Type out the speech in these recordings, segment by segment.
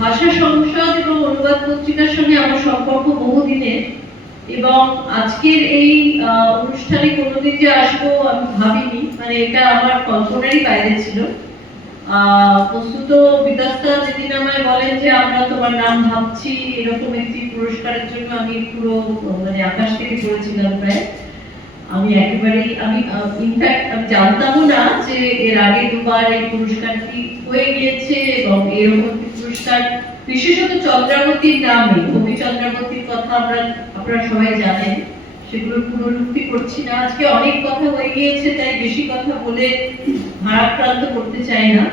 ভাষা সংসদ এবং অনুবাদ পত্রিকার সঙ্গে আমার সম্পর্ক বহুদিনের, এবং আজকের এই অনুষ্ঠানে কোনোদিন যে আসবো আমি ভাবিনি, মানে এটা আমার কল্পনারই বাইরে ছিল। বস্তুত বিকাশদা যেদিন আমায় বলেন যে আমরা তোমার নাম ভাবছি এরকম একটি পুরস্কারের জন্য, আমি পুরো মানে আকাশ থেকে পড়েছিলাম প্রায়। আমি একেবারেই ইনফ্যাক্ট আমি জানতামও না যে এর আগে দুবার এই পুরস্কারটি হয়ে গিয়েছে, এবং এরকম একটি পুরস্কার বিশেষত চন্দ্রাবতীর নামে, কবি চন্দ্রাবতীর কথা আপনারা সবাই জানেন, সেগুলোর পুনরুক্তি করছি না। আজকে অনেক কথা হয়ে গিয়েছে, তাই বেশি কথা বলে ভারাক্রান্ত করতে চাই না।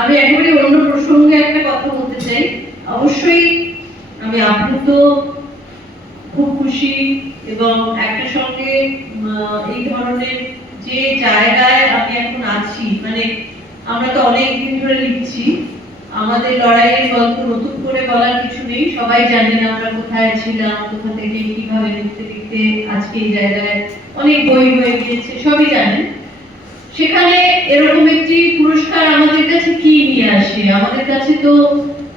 আমি একেবারে অন্য প্রসঙ্গে একটা কথা বলতে চাই। অবশ্যই আমি আপ্লুত, খুব খুশি, এবং একটা সঙ্গে এই ধরনের যে জায়গায় আমি এখন আছি, মানে আমরা তো অনেক দিন ধরে লিখছি, আমাদের লড়াইয়ের গল্প নতুন করে বলার কিছু নেই, সবাই জানেন আমরা কোথায় ছিলাম, কোথা থেকে কিভাবে লিখতে লিখতে আজকে এই জায়গায় অনেক বই হয়ে গিয়েছে, সবই জানেন। সেখানে এরকম একটি পুরস্কার আমাদের কাছে কি নিয়ে আসে? আমাদের কাছে তো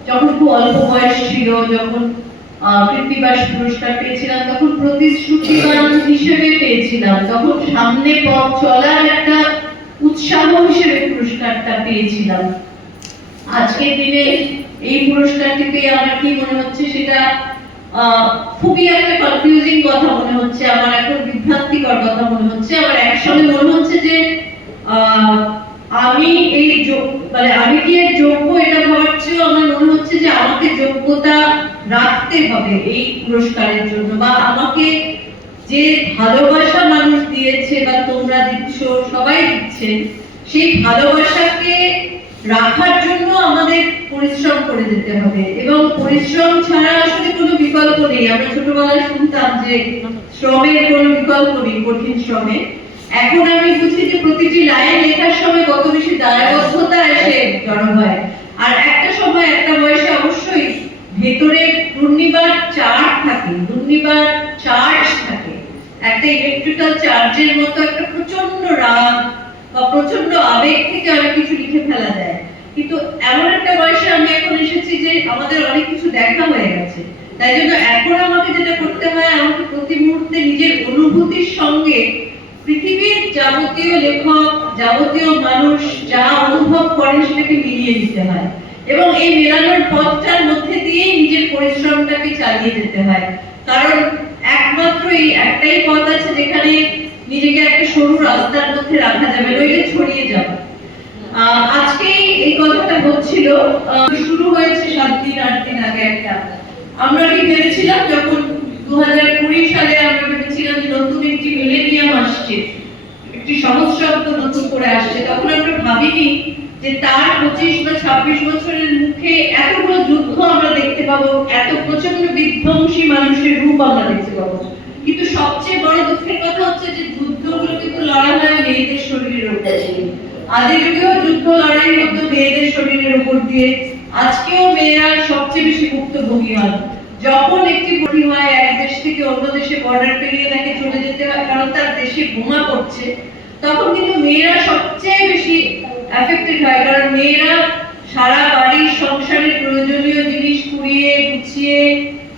যখন খুব অল্প বয়স ছিল, যখন কৃত্তিবাস পুরস্কার পেয়েছিলাম, তখন প্রতিশ্রুতিবান হিসেবে পেয়েছিলাম, তখন সামনে পথ চলার একটা উৎসাহ হিসেবে পুরস্কারটা পেয়েছিলাম। আজকের দিনে এই পুরস্কারটি পেয়ে আমার কি মনে হচ্ছে, সেটা খুবই একটা কনফিউজিং কথা মনে হচ্ছে, আমার এখন বিভ্রান্তিকর কথা মনে হচ্ছে। আমার একসঙ্গে মনে হচ্ছে যে আমি এই মানে আমি কি এর যোগ্য এটা ভাবার চেয়েও আমার মনে হচ্ছে যে আমাকে যোগ্যতা রাখতে হবে এই পুরস্কারের জন্য, বা আমাকে যে ভালোবাসা মানুষ দিয়েছে বা তোমরা দিচ্ছ, সবাই দিচ্ছেন, সেই ভালোবাসাকে রাখার জন্য আমাদের পরিশ্রম করে যেতে হবে, এবং পরিশ্রম ছাড়া আসলে কোনো বিকল্প নেই। আমরা ছোটবেলায় শুনতাম যে শ্রমের কোনো বিকল্প নেই, কঠিন শ্রমে। এখন আমি বুঝি যে প্রতিটি লাইন লেখার সময় কত বেশি দায়বদ্ধতা এসে জড়ো হয়। আর একটা সময়, একটা বয়সে অবশ্যই ভেতরে ঘূর্ণিবার চার্জ থাকে, ঘূর্ণিবার চার্জ থাকে, একটা ইলেকট্রিক্যাল চার্জের মতো একটা প্রচন্ড রাগ বা প্রচন্ড আবেগ থেকে অনেক কিছু লিখে ফেলা যায়। কিন্তু এমন একটা বয়সে আমি এখন এসেছি যে আমাদের অনেক কিছু দেখা হয়ে গেছে, তাই জন্য এখন আমাকে যেটা করতে হয়, আমাকে প্রতি মুহূর্তে নিজের অনুভূতির সঙ্গে পৃথিবীর যাবতীয় লেখক, যাবতীয় মানুষ যা অনুভব করেন সেটাকে মিলিয়ে দিতে হয়, এবং এই মেলানোর পথটার মধ্যে দিয়েই নিজের পরিশ্রমটাকে চালিয়ে যেতে হয়। কারণ একমাত্র এই একটাই পথ আছে যেখানে নিজেকে একটা সরু রাস্তার মধ্যে রাখা যাবে, নইলে ছড়িয়ে যাবে। আজকেই এই কথাটা হচ্ছিল, শুরু হয়েছে 7 দিন 8 দিন আগে একটা। আমরা কি ভেবেছিলাম যখন 2020 সালে আমরা ভেবেছিলাম যে নতুন একটি মিলেনিয়াম আসছে, একটি সহস্রাব্দ নতুন করে আসছে, তখন আমরা ভাবিনি যে তার 25 বা 26 বছরের মুখে এতগুলো যুদ্ধ আমরা দেখতে পাবো, এত প্রচন্ড বিধ্বংসী মানুষের রূপ আমরা দেখতে পাবো। কিন্তু সবচেয়ে বড় দুঃখের কথা হচ্ছে যে যুদ্ধগুলো কিন্তু লড়া হয় মেয়েদের শরীরের উপর দিয়ে। আদি যুগেও যুদ্ধ লড়াই হতো মেয়েদের শরীরের উপর দিয়ে, আজকেও মেয়েরা সবচেয়ে বেশি ভুক্তভোগী হন। যখন একটি বড়ি হয়, এক দেশ থেকে অন্য দেশে বর্ডার পেরিয়ে তাকে চলে যেতে হয় কারণ তার দেশে বোমা পড়ছে, তখন কিন্তু মেয়েরা সবচেয়ে বেশি এফেক্টেড হয়। কারণ মেয়েরা সারা বাড়ির সংসারের প্রয়োজনীয় জিনিস কুড়িয়ে গুছিয়ে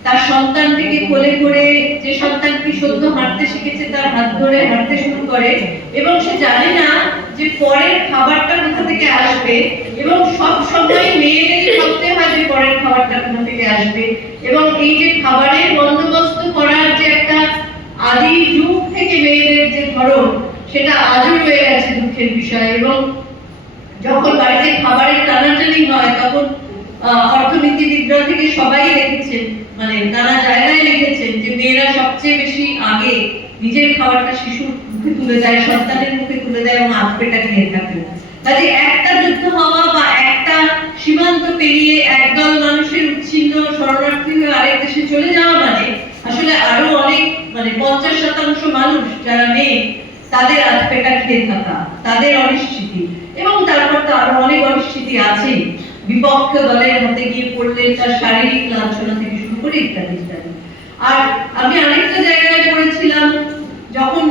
তার সন্তানটিকে কোলে করে, যে সন্তানটি সদ্য হাঁটতে শিখেছে তার হাত ধরে হাঁটতে শুরু করে, এবং সে জানে না যে পরের খাবারটা কোথা থেকে আসবে, এবং সব সময় মেয়েদেরই ভাবতে হয় যে পরের খাবারটা কোথা থেকে আসবে। এবং এই যে খাবারের বন্দোবস্ত করার যে একটা আদি যুগ থেকে মেয়েদের যে ধরন, সেটা আজও রয়ে গেছে দুঃখের বিষয়। এবং যখন বাড়িতে খাবারের টানাটানি হয়, তখন অর্থনীতিবিদরা থেকে সবাই দেখেছেন, মানে নানা জায়গায় লিখেছেন যে মেয়েরা সবচেয়ে বেশি আগে নিজের খাবারটা শিশুর মুখে তুলে দেয়, সন্তানের মুখে তুলে দেয়, এবং আধপেটা খেয়ে থাকে। কাজে একটা যুদ্ধ হওয়া বা একটা সীমান্ত পেরিয়ে একদল মানুষের উচ্ছিন্ন শরণার্থী হয়ে আরেক দেশে চলে যাওয়া মানে আসলে আরো অনেক, মানে 50% মানুষ যারা মেয়ে, তাদের আধপেটা খেয়ে থাকা, তাদের অনিশ্চিতি, এবং তারপর তো আরো অনেক অনিশ্চিতি আছে। বিপক্ষ দলের হাতে গিয়ে পড়লে তার শারীরিক লাঞ্ছনা থেকে শুরু করে ইত্যাদি ইত্যাদি। আর আমি আরেকটা জায়গায় পড়েছিলাম, যখন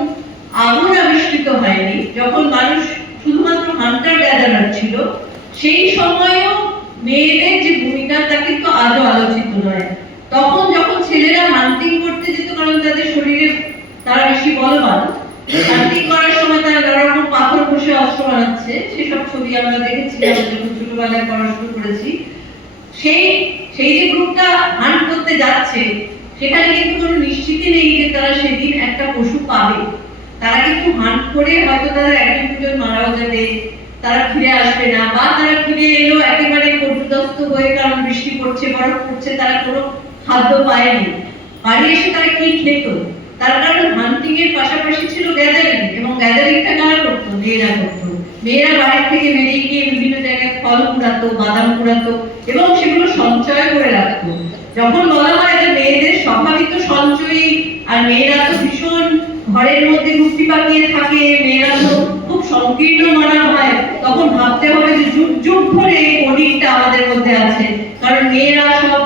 আগুন আবিষ্কৃত হয়নি, যখন মানুষ শুধুমাত্র হান্টার গ্যাদারার ছিল, সেই সময়েও মেয়েদের যে ভূমিকা তাকে আলোচিত নয়। তখন যখন ছেলেরা হান্টিং করতে যেত, কারণ তাদের শরীরে তারা বেশি বলবান, হান্টিং করার সময় তারা নানা রকম পাথর বসে অস্ত্র বানাচ্ছে, সেসব ছবি আমরা দেখেছি আমরা যখন ছোটবেলায় পড়াশোনা করেছি। সেই সেই যে গ্রুপটা হান্ট করতে যাচ্ছে, সেখানে কিন্তু কোনো নিশ্চিতি নেই যে তারা সেদিন একটা পশু পাবে। তারা কিন্তু হান্ট করে হয়তো তাদের একজন দুজন মারাও যাবে, তারা ফিরে আসবে না, বা তারা ফিরে এলো একেবারে পর্যদস্ত হয়ে, কারণ বৃষ্টি পড়ছে, বরফ পড়ছে, তারা কোনো খাদ্য পায়নি। বাড়ি এসে তারা কি খেত? তার কারণ হান্টিং এর পাশাপাশি ছিল গ্যাদারিং, এবং গ্যাদারিংটা কারা করতো? মেয়েরা করতো। মেয়েরা বাড়ি থেকে বেরিয়ে গিয়ে বিভিন্ন জায়গায় ফল কুড়াতো, বাদাম কুড়াতো, এবং সেগুলো সঞ্চয় করে রাখতো। যখন বলা হয় যে মেয়েদের স্বভাবই তো সঞ্চয়ী, আর মেয়েরা তো ভীষণ ঘরের মধ্যে মুক্তি পাকিয়ে থাকে, মেয়েরা তো খুব সংকীর্ণ মানা হয়, তখন ভাবতে হবে যে যুগ যুগ ধরে এই কোডিংটা আমাদের মধ্যে আছে। কারণ মেয়েরা সব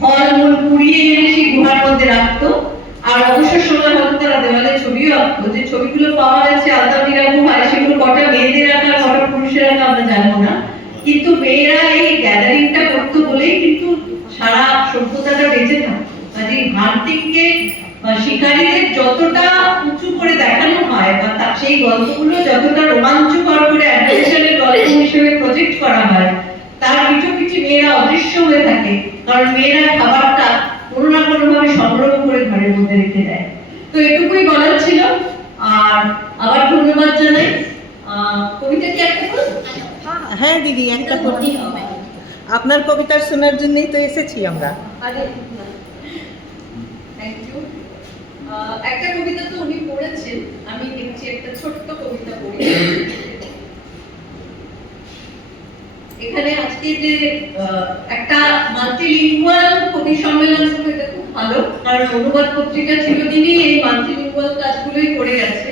ফল মূল কুড়িয়ে এনে সেই গুহার মধ্যে রাখতো, আর অবসর সময় হয়তো তারা দেওয়ালে ছবিও আঁকতো। যে ছবিগুলো পাওয়া যাচ্ছে আলতামিরা গুহায়, সেগুলো কটা মেয়েদের আঁকা কটা পুরুষের আঁকা আমরা জানবো না, কিন্তু মেয়েরা এই গ্যাদারিংটা করতো বলেই কিন্তু সারা সভ্যতাটা বেঁচে থাকতো। কাজে হান্টিংকে শিকারীদের যতটা উঁচু করে দেখানো হয়, বা সেই গল্পগুলো যতটা রোমাঞ্চকর করে অ্যাডভেঞ্চারের গল্প হিসেবে প্রজেক্ট করা হয়, তার পিছু মেয়েরা অদৃশ্য হয়ে থাকে। কারণ মেয়েরা খাবারটা কোনো না কোনো ভাবে সংগ্রহ করে ঘরের মধ্যে রেখে দেয়। তো এটুকুই বলার ছিল। আর আবার ধন্যবাদ জানাই। কবিতা কি একটা বলবো? হ্যাঁ দিদি, একটা কবিতা। আপনার কবিতা শোনার জন্যই তো এসেছি আমরা। Thank you. একটা কবিতা তো উনি পড়েছেন, আমি দেখছি একটা ছোট্ট কবিতা পড়ি। এখানে আজকে যে একটা মাল্টিলিঙ্গুয়াল কবি সম্মেলন হলো, এটা খুব ভালো, কারণ অনুবাদ পত্রিকা চিরদিনই এই মাল্টিলিঙ্গুয়াল কাজগুলোই করে গেছে।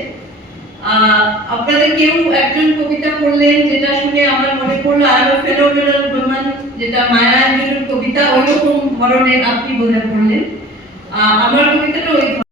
আপনাদের কেউ একজন কবিতা পড়লেন, যেটা শুনে আমার মনে পড়লো I am a phenomenal woman, যেটা মায়া অ্যাঞ্জেলোর কবিতা, ওইরকম ধরনের আপনি বোধহয় পড়লেন। আমার কবিতাটা ওই